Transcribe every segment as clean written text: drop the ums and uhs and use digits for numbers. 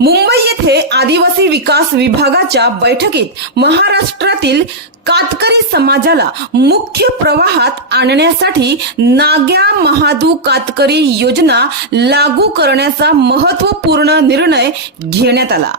मुंबई येथे आदिवासी विकास विभागाच्या बैठकीत महाराष्ट्रातील कातकरी समाजाला मुख्य प्रवाहात आणण्यासाठी नाग्या महादू कातकरी योजना लागू करण्याचा महत्त्वपूर्ण निर्णय घेण्यात आला।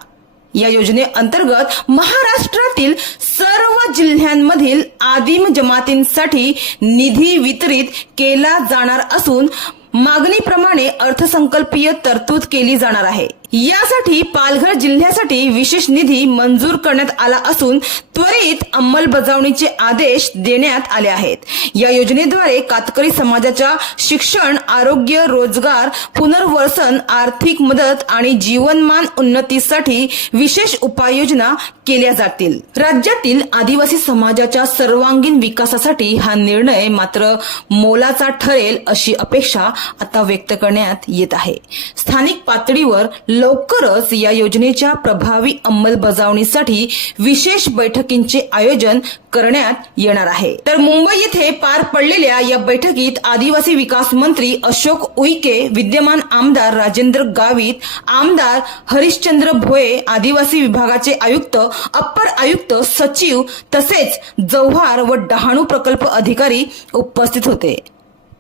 या योजनेअंतर्गत महाराष्ट्रातील सर्व जिल्ह्यांमधील आदिम जमातींसाठी निधी वितरित केला जाणार असून मागणीप्रमाणे अर्थसंकल्पीय तरतूद केली जाणार आहे। यासाठी पालघर जिल्ह्यासाठी विशेष निधी मंजूर करण्यात आला असून त्वरित अंमलबजावणीचे आदेश देण्यात आले आहेत। या योजनेद्वारे कातकरी समाजाच्या शिक्षण, आरोग्य, रोजगार, पुनर्वसन, आर्थिक मदत आणि जीवनमान उन्नतीसाठी विशेष उपाययोजना केल्या जातील। राज्यातील आदिवासी समाजाच्या सर्वांगीण विकासासाठी हा निर्णय मात्र मोलाचा ठरेल अशी अपेक्षा आता व्यक्त करण्यात येत आहे। स्थानिक पातळीवर लवकरच या योजनेच्या प्रभावी अंमलबजावणीसाठी विशेष बैठकींचे आयोजन करण्यात येणार आहे। तर मुंबई येथे पार पडलेल्या या बैठकीत आदिवासी विकास मंत्री अशोक उईके, विद्यमान आमदार राजेंद्र गावित, आमदार हरिश्चंद्र भोये, आदिवासी विभागाचे आयुक्त, अप्पर आयुक्त, सचिव तसेच जव्हार व डहाणू प्रकल्प अधिकारी उपस्थित होते।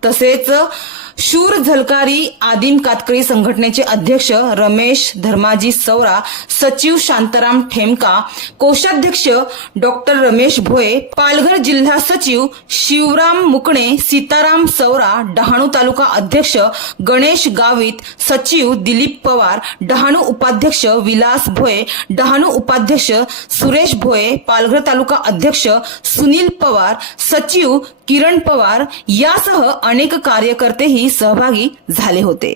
तसेच शूर झलकारी आदिम कातकरी संघटनेचे अध्यक्ष रमेश धर्माजी सौरा, सचिव शांताराम ठेमका, कोषाध्यक्ष डॉक्टर रमेश भोये, पालघर जिल्हा सचिव शिवराम मुकणे, सीताराम सौरा, डहाणू तालुका अध्यक्ष गणेश गावित, सचिव दिलीप पवार, डहाणू उपाध्यक्ष विलास भोये, डहाणू उपाध्यक्ष सुरेश भोये, पालघर तालुका अध्यक्ष सुनील पवार, सचिव किरण पवार यासह अनेक कार्यकर्तेही सहभागी झाले होते।